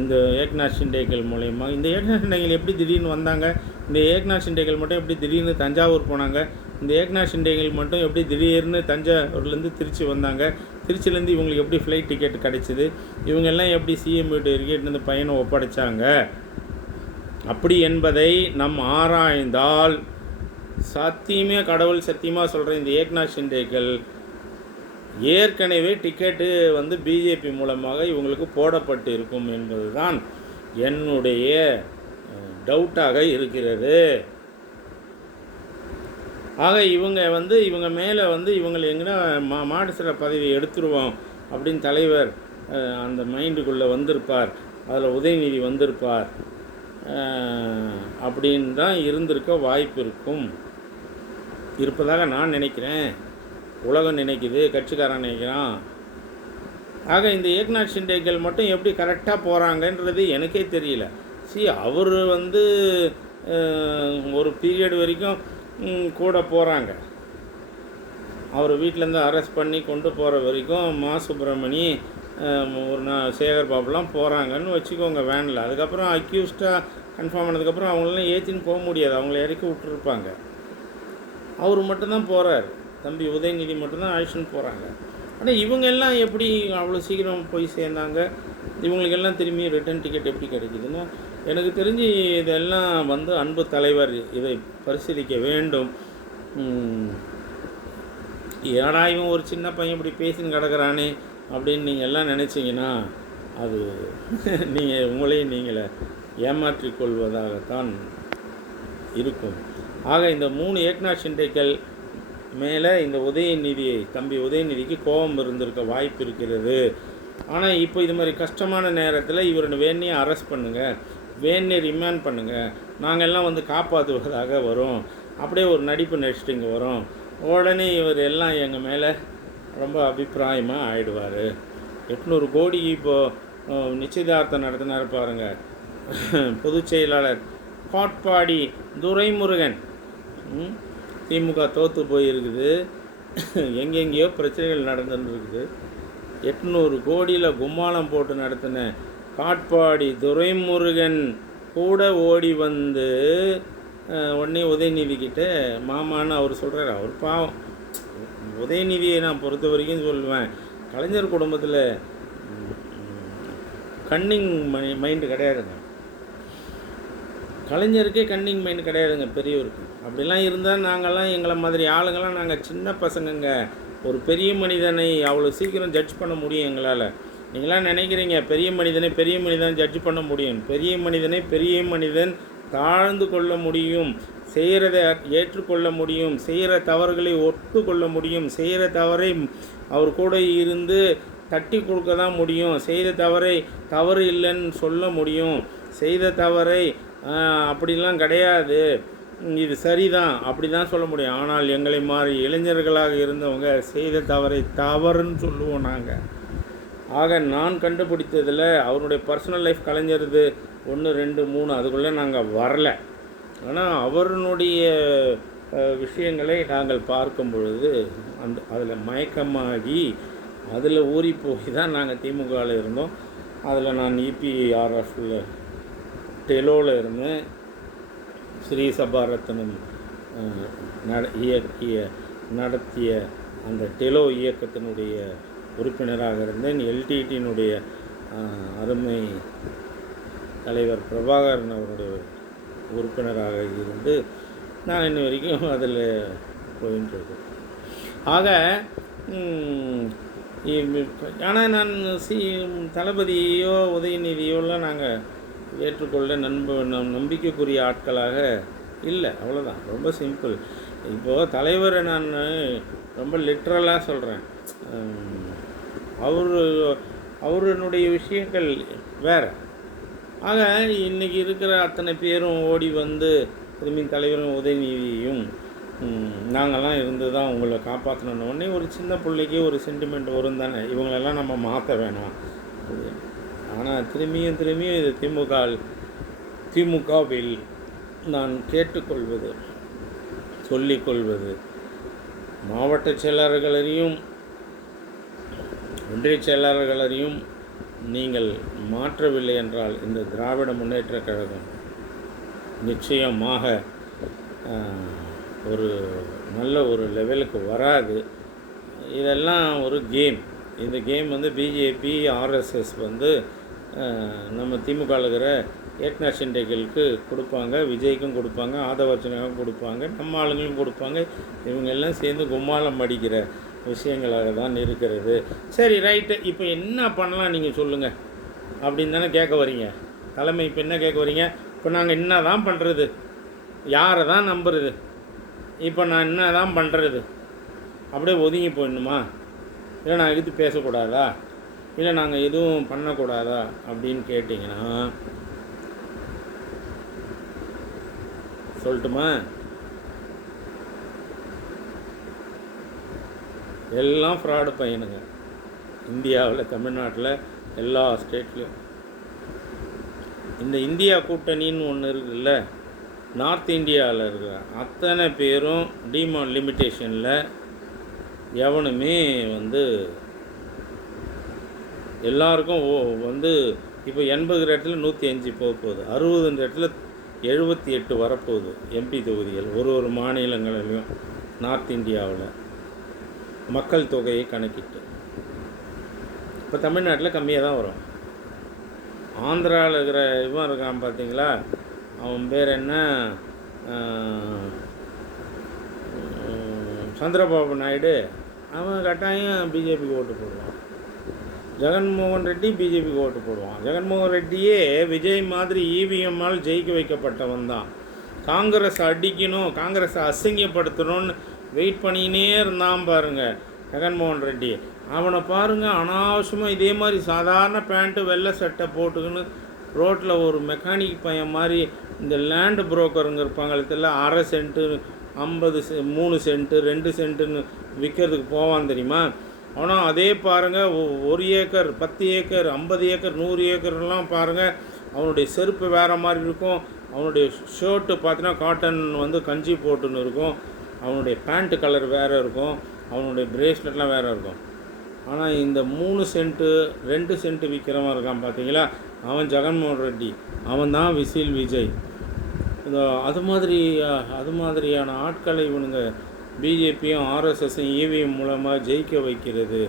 இந்த ஏக்நாத் ஷிண்டேக்கள் மூலயமா, இந்த ஏக்நாத் ஷிண்டேக்கள் எப்படி திடீர்னு வந்தாங்க, இந்த ஏக்நாத் ஷிண்டேக்கள் மட்டும் எப்படி திடீர்னு தஞ்சாவூர் போனாங்க, இந்த ஏக்நாத் ஷிண்டேக்கள் மட்டும் எப்படி திடீர்னு தஞ்சாவூர்லேருந்து திருச்சி வந்தாங்க, திருச்சியிலேருந்து இவங்களுக்கு எப்படி ஃப்ளைட் டிக்கெட் கிடச்சிது, இவங்கெல்லாம் எப்படி சிஎம் வீட்டு டிக்கெட்லேருந்து பையனை ஒப்படைச்சாங்க அப்படி என்பதை நம் ஆராய்ந்தால் சத்தியமே கடவுள் சத்தியமாக சொல்கிறேன், இந்த ஏக்நாத் ஷிண்டேக்கள் ஏற்கனவே டிக்கெட்டு பிஜேபி மூலமாக இவங்களுக்கு போடப்பட்டு இருக்கும் என்பது தான் என்னுடைய டவுட்டாக இருக்கிறது. ஆக இவங்க மேலே இவங்களை எங்கன்னா மாவட்ட பதவி எடுத்துருவோம் அப்படின்னு தலைவர் அந்த மைண்டுக்குள்ளே வந்திருப்பார், அதில் உதயநிதி வந்திருப்பார் அப்படின்னு தான் இருந்திருக்க வாய்ப்பு இருப்பதாக நான் நினைக்கிறேன், உலகம் நினைக்குது, கட்சிக்காரன் நினைக்கிறான். ஆக இந்த ஏக்நாத் ஷிண்டேக்கள் மட்டும் எப்படி கரெக்டாக போகிறாங்கன்றது எனக்கே தெரியல. அவர் ஒரு பீரியட் வரைக்கும் கூட போகிறாங்க, அவர் வீட்டிலேருந்து அரெஸ்ட் பண்ணி கொண்டு போகிற வரைக்கும் மா சுப்பிரமணி ஒரு சேகர் பாபுலாம் போகிறாங்கன்னு வச்சுக்கோங்க வேனில். அதுக்கப்புறம் அக்யூஸ்டாக கன்ஃபார்ம் ஆனதுக்கப்புறம் அவங்களெலாம் ஏற்றின்னு போக முடியாது, அவங்கள இறக்கி விட்டுருப்பாங்க. அவர் மட்டும்தான் போகிறார், தம்பி உதயநிதி மட்டும்தான் அழைச்சின்னு போகிறாங்க. ஆனால் இவங்க எல்லாம் எப்படி அவ்வளோ சீக்கிரம் போய் சேர்ந்தாங்க, இவங்களுக்கெல்லாம் திரும்பி ரிட்டன் டிக்கெட் எப்படி கிடைக்குதுன்னா, எனக்கு தெரிஞ்சு இதெல்லாம் அன்பு தலைவர் இதை பரிசீலிக்க வேண்டும். ஏடா இவன் ஒரு சின்ன பையன் இப்படி பேசின்னு கிடக்கிறானே அப்படின்னு நீங்கள் எல்லாம் நினச்சிங்கன்னா அது நீங்கள் உங்களையும் நீங்களே ஏமாற்றிக்கொள்வதாகத்தான் இருக்கும். ஆக இந்த 3 ஏக்நாத் ஷிண்டேக்கள் மேலே இந்த தம்பி உதயநிதிக்கு கோபம் இருந்திருக்க வாய்ப்பு இருக்கிறது. ஆனால் இப்போ இது மாதிரி கஷ்டமான நேரத்தில் இவரை வேணே அரெஸ்ட் பண்ணுங்கள், வேணே ரிமாண்ட் பண்ணுங்கள், நாங்கள் எல்லாம் காப்பாற்றுவதாக வரும், அப்படியே ஒரு நடிப்பு நடிச்சுட்டு இங்கே வரும், உடனே இவர் எல்லாம் எங்கள் மேலே ரொம்ப அபிப்பிராயமாக ஆகிடுவார். 800 கோடி இப்போது நிச்சயதார்த்தம் நடத்தினார் பாருங்கள் பொதுச் செயலாளர் காட்பாடி துரைமுருகன். திமுக தோற்று போயிருக்குது, எங்கெங்கேயோ பிரச்சனைகள் நடந்துருக்குது. 800 கோடியில் கும்மாளம் போட்டு நடத்தின காட்பாடி துரைமுருகன் கூட ஓடி உடனே உதயநிதிக்கிட்ட மாமான்னு அவர் சொல்கிறார். அவர் பாவம். உதயநிதியை நான் பொறுத்த வரைக்கும் சொல்லுவேன், கலைஞர் குடும்பத்தில் கன்னிங் மைண்டு கிடையாதுங்க, கலைஞருக்கே கன்னிங் மைண்டு கிடையாதுங்க பெரியவருக்கு. அப்படிலாம் இருந்தால் நாங்கள்லாம் எங்களை மாதிரி ஆளுங்கள்லாம் நாங்கள் சின்ன பசங்கங்க, ஒரு பெரிய மனிதனை அவ்வளோ சீக்கிரம் ஜட்ஜ் பண்ண முடியும் எங்களால். நீங்களாம் நினைக்கிறீங்க பெரிய மனிதனை ஜட்ஜ் பண்ண முடியும். பெரிய மனிதன் தாழ்ந்து கொள்ள முடியும், செய்கிறதை ஏற்றுக்கொள்ள முடியும், செய்கிற தவறுகளை ஒத்துக்கொள்ள முடியும், செய்கிற தவறை அவர் கூட இருந்து தட்டி கொடுக்க தான் முடியும். செய்த தவறை தவறு இல்லைன்னு சொல்ல முடியும். செய்த தவறை அப்படிலாம் கிடையாது, இது சரிதான் அப்படி தான் சொல்ல முடியும். ஆனால் எங்களை மாதிரி இளைஞர்களாக இருந்தவங்க செய்த தவறை தவறுன்னு சொல்லுவோம் நாங்கள். ஆக நான் கண்டுபிடித்ததில் அவருடைய பர்சனல் லைஃப் கலைஞருது 1 2 3 அதுக்குள்ளே நாங்கள் வரலை. ஆனால் அவருடைய விஷயங்களை நாங்கள் பார்க்கும் பொழுது அதில் மயக்கமாகி அதில் ஊறி போய் தான் நாங்கள் திமுகவில் இருந்தோம். அதில் நான் இபிஆர்எஃப்பில் டெலோவில் இருந்தேன். ஸ்ரீ சபாரத்னம் நடத்திய அந்த டெலோ இயக்கத்தினுடைய உறுப்பினராக இருந்தேன். எல்டிடியினுடைய அருமை தலைவர் பிரபாகரன் அவருடைய உறுப்பினராக இருந்து நான் இன்ன வரைக்கும் அதில் போயின்றது. ஆக ஆனால் நான் தளபதியோ உதயநிதியோலாம் நாங்கள் ஏற்றுக்கொள்ள நம்பிக்கைக்குரிய ஆட்களாக இல்லை. அவ்வளோதான், ரொம்ப சிம்பிள். இப்போது தலைவரை நான் ரொம்ப லிட்ரலாக சொல்கிறேன். அவருடைய விஷயங்கள் வேறு. ஆக இன்றைக்கி இருக்கிற அத்தனை பேரும் ஓடி வந்து திரும்பி தலைவரும் உதயநிதியும் நாங்கள்லாம் இருந்து தான் உங்களை காப்பாற்றணுன்னே ஒரு சின்ன பிள்ளைக்கு ஒரு சென்டிமெண்ட் வரும் தானே, இவங்களெல்லாம் நம்ம மாற்ற வேணாம். ஆனால் திரும்பியும் இது திமுகவில் நான் கேட்டுக்கொள்வது சொல்லிக்கொள்வது, மாவட்ட செயலாளர்களையும் ஒன்றிய செயலாளர்களையும் நீங்கள் மாற்றவில்லை என்றால் இந்த திராவிட முன்னேற்றக் கழகம் நிச்சயமாக ஒரு நல்ல ஒரு லெவலுக்கு வராது. இதெல்லாம் ஒரு கேம். இந்த கேம் வந்து பிஜேபி ஆர்எஸ்எஸ் வந்து நம்ம திமுகவில் இருக்கிற ஏக்நாத் ஷிண்டேகளுக்கு கொடுப்பாங்க, விஜய்க்கும் கொடுப்பாங்க, ஆதவர்ஜனுக்கும் கொடுப்பாங்க, நம்ம ஆளுங்களும் கொடுப்பாங்க. இவங்க எல்லாம் சேர்ந்து கும்மாளம் அடிக்கிற விஷயங்களாக தான் இருக்கிறது. சரி, ரைட்டு, இப்போ என்ன பண்ணலாம் நீங்கள் சொல்லுங்கள் அப்படின்னு தானே கேட்க வரீங்க. தலைமை இப்போ என்ன கேட்க வரீங்க? இப்போ நாங்கள் என்ன தான் பண்ணுறது, யாரை தான் நம்புறது, இப்போ நான் என்ன தான் பண்ணுறது, அப்படியே ஒதுங்கி போயிடணுமா, இல்லை நான் எதுக்கு பேசக்கூடாதா, இல்லை நாங்கள் எதுவும் பண்ணக்கூடாதா அப்படின்னு கேட்டிங்கன்னா சொல்லட்டுமா? எல்லாம் ஃப்ராடு பையனுங்க. இந்தியாவில், தமிழ்நாட்டில், எல்லா ஸ்டேட்லேயும் இந்த இந்தியா கூட்டணின்னு ஒன்று இருக்குல்ல, நார்த் இந்தியாவில் இருக்கிற அத்தனை பேரும் லிமிட்டேஷனில் எவனுமே வந்து எல்லாருக்கும் வந்து இப்போ 80 இடத்துல 105 போக போகுது, 60 இடத்துல 78 வரப்போகுது எம்பி தொகுதிகள் ஒரு மாநிலங்களிலும் நார்த் இந்தியாவில் மக்கள் தொகையை கணக்கிட்டு. இப்போ தமிழ்நாட்டில் கம்மியாக தான் வரும். ஆந்திராவில் இருக்கிற இவன் இருக்கான் பார்த்தீங்களா, அவன் பேர் என்ன, சந்திரபாபு நாயுடு, அவன் கட்டாயம் பிஜேபிக்கு ஓட்டு போடுவான். ஜெகன்மோகன் ரெட்டி பிஜேபிக்கு ஓட்டு போடுவான். ஜெகன்மோகன் ரெட்டியே விஜய் மாதிரி இவிஎம்மால் ஜெயிக்க வைக்கப்பட்டவன் தான். காங்கிரஸ் அடிக்கணும், காங்கிரஸை அசிங்கப்படுத்தணும்னு வெயிட் பண்ணினே இருந்தான் பாருங்கள் ஜெகன்மோகன் ரெட்டி. அவனை பாருங்கள், அனாவசியமாக இதே மாதிரி சாதாரண பேண்ட்டு வெள்ளை சட்டை போட்டுக்கின்னு ரோட்டில் ஒரு மெக்கானிக் பையன் மாதிரி இந்த லேண்டு புரோக்கருங்க இருப்பாங்க தெரியல, 1/2 சென்ட்டு 3 சென்ட்டு 2 சென்ட்டுன்னு விற்கிறதுக்கு போவான் தெரியுமா. ஆனால் அதே பாருங்கள், 1 ஏக்கர் 10 ஏக்கர் 50 ஏக்கர் 100 ஏக்கர்லாம் பாருங்கள், அவனுடைய செருப்பு வேறு மாதிரி இருக்கும், அவனுடைய ஷர்ட்டு பார்த்தீங்கன்னா காட்டன் வந்து கஞ்சி போட்டுன்னு இருக்கும், அவனுடைய பேண்ட்டு கலர் வேறு இருக்கும், அவனுடைய பிரேஸ்லெட்லாம் வேறு இருக்கும். ஆனால் இந்த 3 சென்ட்டு 2 சென்ட்டு விற்கிறவன் இருக்கான் பார்த்தீங்களா, அவன் ஜெகன்மோகன் ரெட்டி, அவன் தான் விசில் விஜய். அது மாதிரியான ஆட்களை இவனுங்க பிஜேபியும் ஆர்எஸ்எஸும் இவிஎம் மூலமாக ஜெயிக்க வைக்கிறது.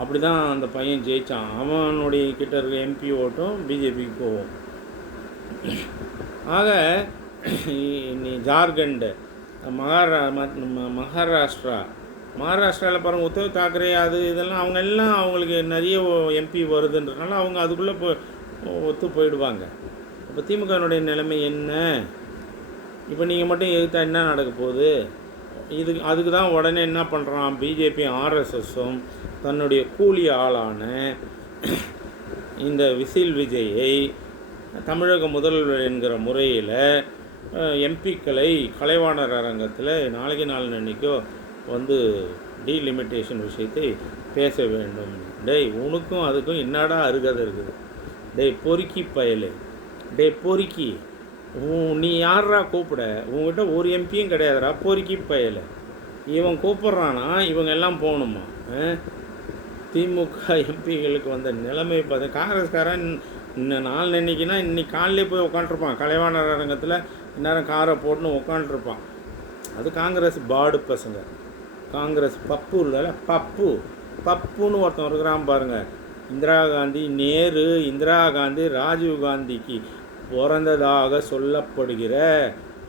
அப்படி தான் அந்த பையன் ஜெயித்தான். அவனுடைய கிட்ட இருக்க எம்பி ஓட்டும் பிஜேபிக்கு போகும். ஆக நீ ஜார்க்கண்டு, மகாராஷ்டிராவில் பாருங்கள், உத்தவ் தாக்கரே அது இதெல்லாம் அவங்க எல்லாம் அவங்களுக்கு நிறைய எம்பி வருதுன்றதுனால அவங்க அதுக்குள்ளே ஒத்து போயிடுவாங்க. இப்போ திமுகனுடைய நிலைமை என்ன? இப்போ நீங்கள் மட்டும் எதிர்த்தா என்ன நடக்க போகுது? அதுக்கு தான் உடனே என்ன பண்ணுறான், பிஜேபி ஆர்எஸ்எஸும் தன்னுடைய கூலி ஆளான இந்த விசில் விஜயை தமிழக முதல்வர் என்கிற முறையில் எம்பிக்களை கலைவாணர் அரங்கத்தில் நாளைக்கு நாளன்னைக்கோ வந்து டீலிமிட்டேஷன் விஷயத்தை பேச வேண்டும். டேய், உனக்கும் அதுக்கும் என்னடா அருகதை இருக்குது? டேய் பொறுக்கி பயலே, டேய் பொறுக்கி, நீ யாரா கூப்பிட? உங்ககிட்ட ஒரு எம்பியும் கிடையாதுடா பொறுக்கி பயலை. இவன் கூப்பிட்றானா இவங்க எல்லாம் போகணுமா? திமுக எம்பிகளுக்கு வந்த நிலைமை பார்த்து காங்கிரஸ்காரன் இன்னும் நாளன்னைக்குன்னா இன்னைக்கு காலையிலே போய் உட்காண்ட்ருப்பான் கலைவாணர் அரங்கத்தில். இந்நேரம் காரை போட்டுன்னு உட்காண்ட்ருப்பான். அது காங்கிரஸ் பாடு பசங்க, காங்கிரஸ் பப்பு இல்லை, பப்புன்னு ஒருத்தன் இருக்கிறான் பாருங்கள். இந்திரா காந்தி, நேரு, இந்திரா காந்தி, ராஜீவ் காந்திக்கு பிறந்ததாக சொல்லப்படுகிற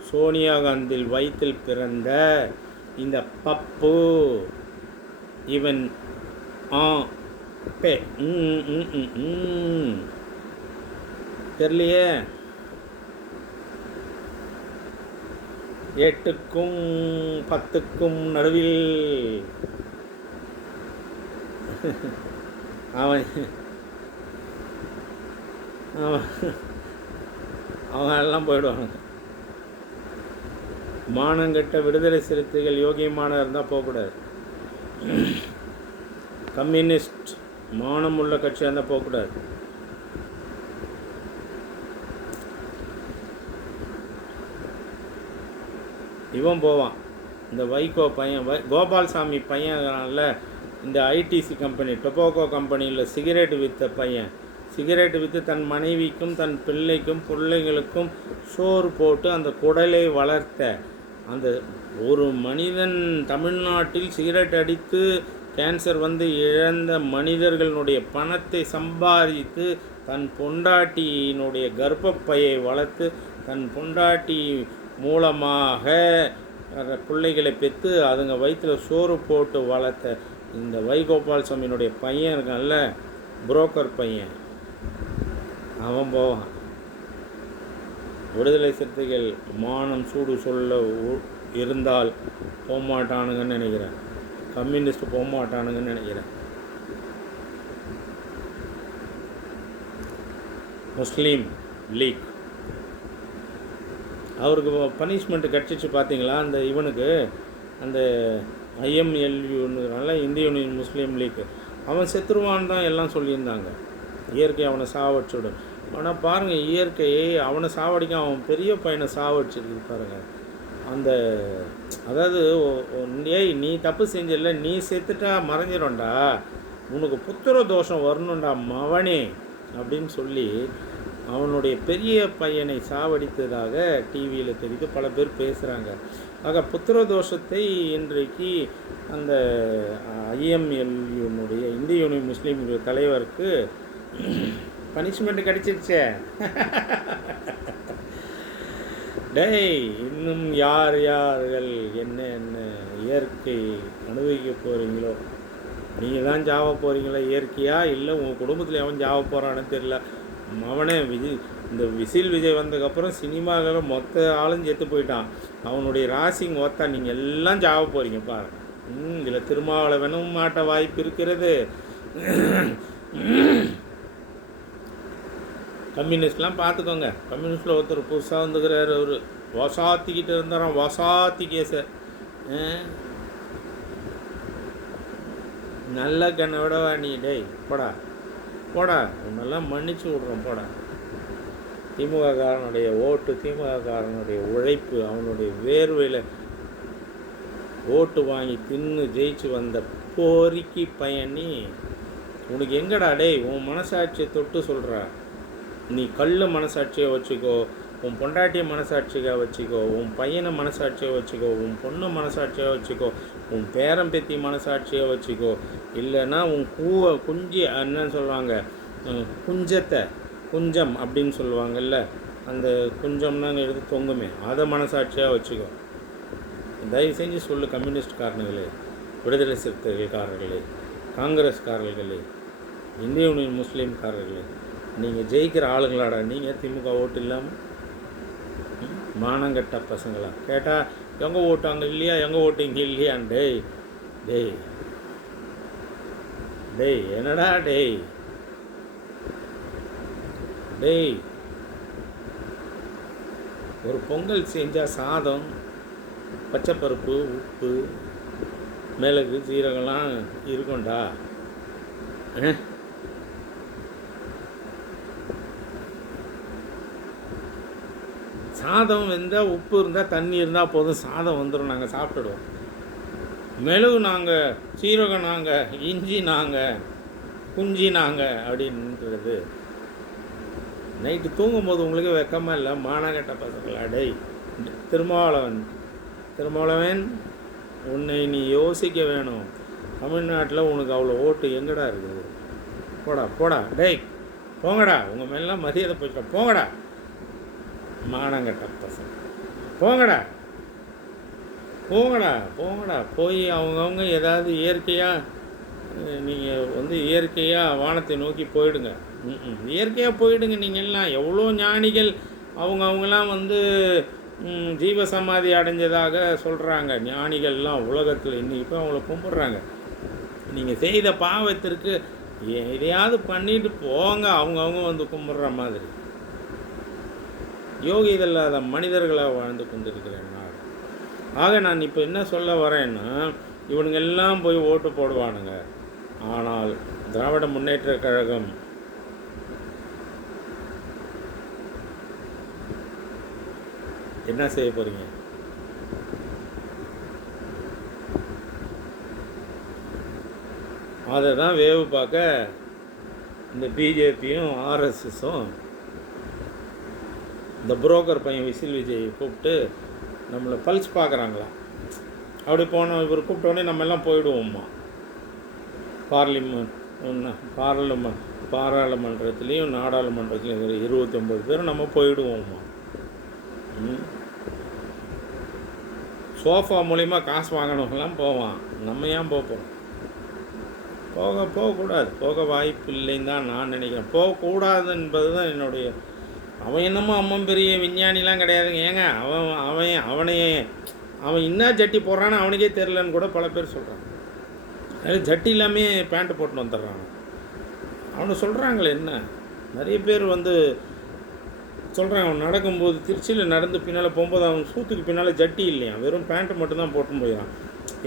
சோனியா காந்தி வயிற்றில் பிறந்த இந்த பப்பு இவன் தெரியலையே. 8க்கும் 10க்கும் நடுவில் அவன் எல்லாம் போயிடுவாங்க. மானங்கட்ட விடுதலை சிறுத்தைகள் யோகியமான இருந்தால் போகக்கூடாது. கம்யூனிஸ்ட் மானம் உள்ள கட்சியாக இருந்தால் போகக்கூடாது. இவன் போவான், இந்த வைகோ பையன், கோபால்சாமி பையனால இந்த ஐடிசி கம்பெனி, டொபாக்கோ கம்பெனியில் சிகரெட் விற்ற பையன், சிகரெட் விற்று தன் மனைவிக்கும் தன் பிள்ளைக்கும் பிள்ளைங்களுக்கும் சோறு போட்டு அந்த குடலை வளர்த்த அந்த ஒரு மனிதன் தமிழ்நாட்டில் சிகரெட் அடித்து கேன்சர் வந்து இழந்த மனிதர்களுடைய பணத்தை சம்பாதித்து தன் பொண்டாட்டியினுடைய கர்ப்பப்பையை வளர்த்து தன் பொண்டாட்டி மூலமாக பிள்ளைகளை பெற்று அதுங்க வயிற்றில் சோறு போட்டு வளர்த்த இந்த வைகோபால்சாமியினுடைய பையன் இருக்கான்ல, புரோக்கர் பையன், அவன் போவான். விடுதலை சிறுத்தைகள் மானம் சூடு சொல்ல இருந்தால் போகமாட்டானுங்கன்னு நினைக்கிறேன். கம்யூனிஸ்ட் போகமாட்டானுங்கன்னு நினைக்கிறேன். முஸ்லீம் லீக் அவருக்கு பனிஷ்மெண்ட் கிடச்சிச்சு பார்த்தீங்களா? அந்த இவனுக்கு அந்த IMLU இந்திய யூனியன் முஸ்லீம் லீக், அவன் செத்துருவான்னு தான் எல்லாம் சொல்லியிருந்தாங்க. இயற்கை அவனை சாவடிச்சுடும். ஆனால் பாருங்கள், இயற்கையை அவனை சாவடிக்க அவன் பெரிய பையனை சாவடிச்சிருக்கு பாருங்கள். அந்த அதாவது ஏய் நீ தப்பு செஞ்சில்ல, நீ செத்துட்டா மறைஞ்சிடும்டா, உனக்கு புத்திர தோஷம் வரணும்டா மவனே அப்படின்னு சொல்லி அவனுடைய பெரிய பையனை சாவடித்ததாக டிவியில் தெரிவித்து பல பேர் பேசுகிறாங்க. ஆக புத்திர தோஷத்தை இன்றைக்கு அந்த IMLU இந்திய யூனியன் முஸ்லீம் தலைவருக்கு பனிஷ்மெண்ட் கிடைச்சிருச்சே. டேய், இன்னும் யார்கள் என்ன இயற்கை அனுபவிக்க போகிறீங்களோ, நீங்கள் தான் ஜாவ போகிறீங்களா இயற்கையா, இல்லை உங்கள் குடும்பத்தில் எவன் ஜாவ போகிறான்னு தெரியல. அவனே இந்த விசில் விஜய் வந்ததுக்கப்புறம் சினிமாவில் மொத்த ஆளும் செத்து போயிட்டான். அவனுடைய ராசிங் ஒத்தா நீங்கள் எல்லாம் ஜாவ போகிறீங்க பாரு. இதில் திருமாவளவனும் மாட்ட வாய்ப்பு இருக்கிறது. கம்யூனிஸ்ட்லாம் பார்த்துக்கோங்க. கம்யூனிஸ்டில் ஒருத்தர் புதுசாக வந்துக்கிறார், அவர் வசாத்திக்கிட்டு இருந்தாராம், வசாத்தி கேஸை. நல்ல கண்ணை விடவா நீ? டேய் போடா உன்னெல்லாம் மன்னிச்சு விட்றோம் போடா. திமுக காரனுடைய ஓட்டு, திமுக காரனுடைய உழைப்பு, அவனுடைய வேர்வையில் ஓட்டு வாங்கி தின்னு ஜெயிச்சு வந்த போரிக்கி பயணி உனக்கு எங்கடா? டேய், உன் மனசாட்சியை தொட்டு சொல்கிற. நீ கல் மனசாட்சியை வச்சுக்கோ, உன் பொண்டாட்டியை மனசாட்சியாக வச்சுக்கோ, உன் பையனை மனசாட்சியை வச்சுக்கோ, உன் பொண்ணு மனசாட்சியாக வச்சுக்கோ, உன் பேரம்பேத்தி மனசாட்சியாக வச்சுக்கோ. இல்லைன்னா உன் குஞ்சி என்னன்னு சொல்லுவாங்க, குஞ்சம் அப்படின்னு சொல்லுவாங்கல்ல, அந்த குஞ்சம்னா எடுத்து தொங்குமே, அதை மனசாட்சியாக வச்சுக்கோ. தயவு செஞ்சு சொல்லு கம்யூனிஸ்ட்காரனுங்களே, விடுதலை சிறுத்தைகள்காரர்களே, காங்கிரஸ்காரர்களே, இந்திய யூனியன் முஸ்லீம்காரர்களே, நீங்கள் ஜெயிக்கிற ஆளுங்களாடா நீங்கள் திமுக ஓட்டு இல்லாமல். மானங்கட்ட பசங்களா கேட்டால் எங்கே ஓட்டு அங்கே இல்லையா, எங்கே ஓட்டு இங்கே இல்லையான்னு. டேய் டேய் டேய் என்னடா டேய் டேய், ஒரு பொங்கல் செஞ்சால் சாதம், பச்சைப்பருப்பு, உப்பு, மிளகு, சீரகம்லாம் இருக்கும்டா. சாதம் வெந்தால் உப்பு இருந்தால் தண்ணி இருந்தால் போதும், சாதம் வந்துடும், நாங்கள் சாப்பிட்டுடுவோம். மிளகு நாங்கள், சீரகம் நாங்கள், இஞ்சி நாங்கள், குஞ்சி நாங்கள் அப்படின்றது. நைட்டு தூங்கும்போது உங்களுக்கு வெக்கமாக இல்லை? மானங்கட்ட பசங்களா டேய். திருமாவளவன் உன்னை நீ யோசிக்க வேணும். தமிழ்நாட்டில் உனக்கு அவ்வளோ ஓட்டு எங்கடா இருக்குது? போடா டேய், போங்கடா, உங்கள் மேலாம் மரியாதை போய்ட்டா, போங்கடா மானங்கட்ட பசங்க, போங்கடா போய் அவங்கவுங்க ஏதாவது இயற்கையாக, நீங்கள் இயற்கையாக வானத்தை நோக்கி போயிடுங்க. இயற்கையாக போயிடுங்க. நீங்கள் எல்லாம் எவ்வளோ ஞானிகள் அவங்கவுங்களாம் ஜீவசமாதி அடைஞ்சதாக சொல்கிறாங்க. ஞானிகள்லாம் உலகத்தில் இன்றைக்கி இப்போ அவங்கள கும்பிட்றாங்க. நீங்கள் செய்த பாவத்திற்கு எதையாவது பண்ணிட்டு போங்க, அவங்கவுங்க கும்பிட்ற மாதிரி. யோகிகள் இல்லாத மனிதர்களாக வாழ்ந்து கொண்டிருக்கிறேன் நான். ஆக நான் இப்போ என்ன சொல்ல வரேன்னா, இவனுங்க எல்லாம் போய் ஓட்டு போடுவானுங்க. ஆனால் திராவிட முன்னேற்ற கழகம் என்ன செய்ய போகிறீங்க? அதை தான் வேவு பார்க்க இந்த பிஜேபியும் ஆர்எஸ்எஸும் இந்த புரோக்கர் பையன் விசில் விஜய் கூப்பிட்டு நம்மளை பல்ஸ் பார்க்குறாங்களா. அப்படி போனோம், இவர் கூப்பிட்டோடனே நம்ம எல்லாம் போயிடுவோம்மா. பாராளுமன்றத்துலேயும் நாடாளுமன்றத்துலேயும் இருக்கிற 29 பேர் நம்ம போயிடுவோம்மா. சோஃபா மூலிமா காசு வாங்கினவங்களாம் போவான், நம்ம ஏன் போகிறோம்? போகக்கூடாது, போக வாய்ப்பு இல்லைன்னு தான் நான் நினைக்கிறேன். போகக்கூடாது என்பது தான் என்னுடைய. அவன் என்னமோ அம்மன் பெரிய விஞ்ஞானிலாம் கிடையாதுங்க. ஏங்க அவன் என்ன ஜட்டி போடுறான்னு அவனுக்கே தெரிலன்னு கூட பல பேர் சொல்கிறான். அது ஜட்டி இல்லாமல் பேண்ட்டு போட்டுன்னு வந்துடுறான். அவனை சொல்கிறாங்களே என்ன, நிறைய பேர் சொல்கிறாங்க. அவன் நடக்கும்போது திருச்சியில் நடந்து பின்னால் போகும்போது அவன் சூத்துக்கு பின்னால் ஜட்டி இல்லையா, வெறும் பேண்ட்டு மட்டும்தான் போட்டுன்னு போயிடான்.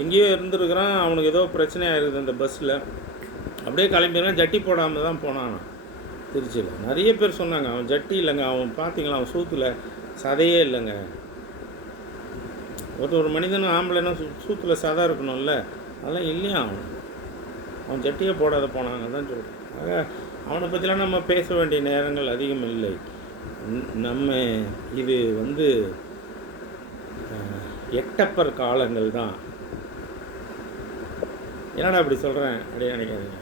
எங்கேயோ இருந்துருக்கிறான், அவனுக்கு ஏதோ பிரச்சனையாக இருக்குது அந்த பஸ்ஸில். அப்படியே கிளம்பிடுறான், ஜட்டி போடாமல் தான் போனான் திருச்சியில். நிறைய பேர் சொன்னாங்க அவன் ஜட்டி இல்லைங்க, அவன் பார்த்தீங்களா அவன் சூத்தில் சதையே இல்லைங்க. ஒரு மனிதனும் ஆம்பளைனா சூத்தில் சதை இருக்கணும்ல, அதெல்லாம் இல்லையா. அவன் ஜட்டியை போடாத போனாங்க தான் சொல்கிறேன். ஆக அவனை பற்றிலாம் நம்ம பேச வேண்டிய நேரங்கள் அதிகம் இல்லை. நம்ம இது எட்டப்பர் காலங்கள் தான். என்னடா அப்படி சொல்கிறேன் அப்படியே நினைக்காதீங்க.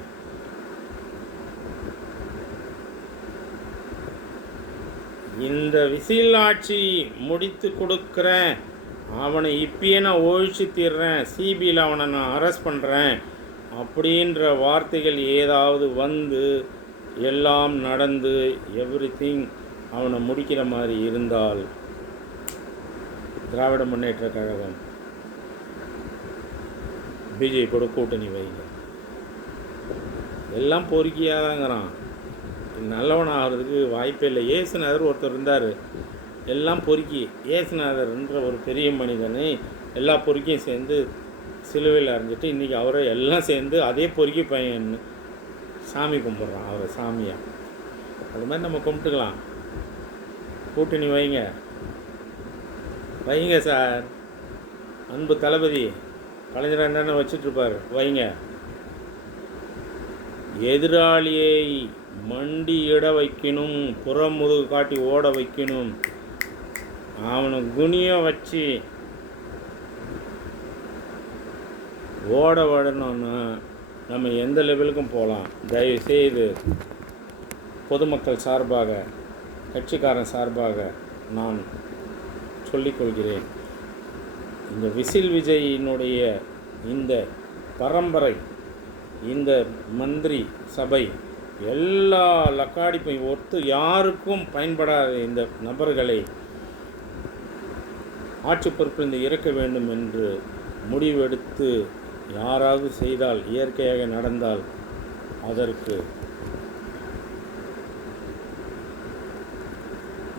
இந்த விசில் ஆட்சி முடித்து கொடுக்குறேன், அவனை இப்பயே நான் ஒழிச்சு தீர்றேன், சிபியில் அவனை நான் அரெஸ்ட் பண்ணுறேன் அப்படின்ற வார்த்தைகள் ஏதாவது எல்லாம் நடந்து எவ்ரிதிங் அவனை முடிக்கிற மாதிரி இருந்தால் திராவிட முன்னேற்ற கழகம் பிஜேபியோட கூட்டணி வைங்க. எல்லாம் பொறுக்கியாக தாங்கிறான், நல்லவன் ஆகிறதுக்கு வாய்ப்பே இல்லை. ஏசுநாதர் ஒருத்தர் இருந்தார், எல்லாம் பொறுக்கி. ஏசுநாதர்ன்ற ஒரு பெரிய மனிதனை எல்லா பொறுக்கியும் சேர்ந்து சிலுவையில் அரைஞ்சிட்டு இன்றைக்கி அவரை எல்லாம் சேர்ந்து அதே பொறுக்கி பையன் சாமி கும்பிட்றான், அவரை சாமியாக. அது மாதிரி நம்ம கும்பிட்டுக்கலாம். கூட்டணி வைங்க சார். அன்பு தளபதி கலைஞர் என்னென்ன வச்சிட்ருப்பார், வைங்க. எதிராளியை மண்டியிட வைக்கணும், புறமுதுகு காட்டி ஓட வைக்கணும், அவனை குனிய வச்சு ஓட விடணும்னா நம்ம எந்த லெவலுக்கும் போகலாம். தயவுசெய்து பொதுமக்கள் சார்பாக, கட்சிக்காரன் சார்பாக நான் சொல்லிக்கொள்கிறேன். இந்த விசில் விஜயினுடைய இந்த பரம்பரை, இந்த மந்திரி சபை எல்லா லக்காடிப்பையும் ஒத்து யாருக்கும் பயன்படாத இந்த நபர்களை ஆட்சி பொறுப்பிலிருந்து இறக்க வேண்டும் என்று முடிவெடுத்து யாராவது செய்தால், இயற்கையாக நடந்தால், அதற்கு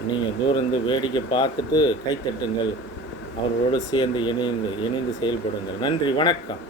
நீங்கள் தூரந்து வேடிக்கை பார்த்துட்டு கைத்தட்டுங்கள். அவர்களோடு சேர்ந்து இணைந்து செயல்படுங்கள். நன்றி, வணக்கம்.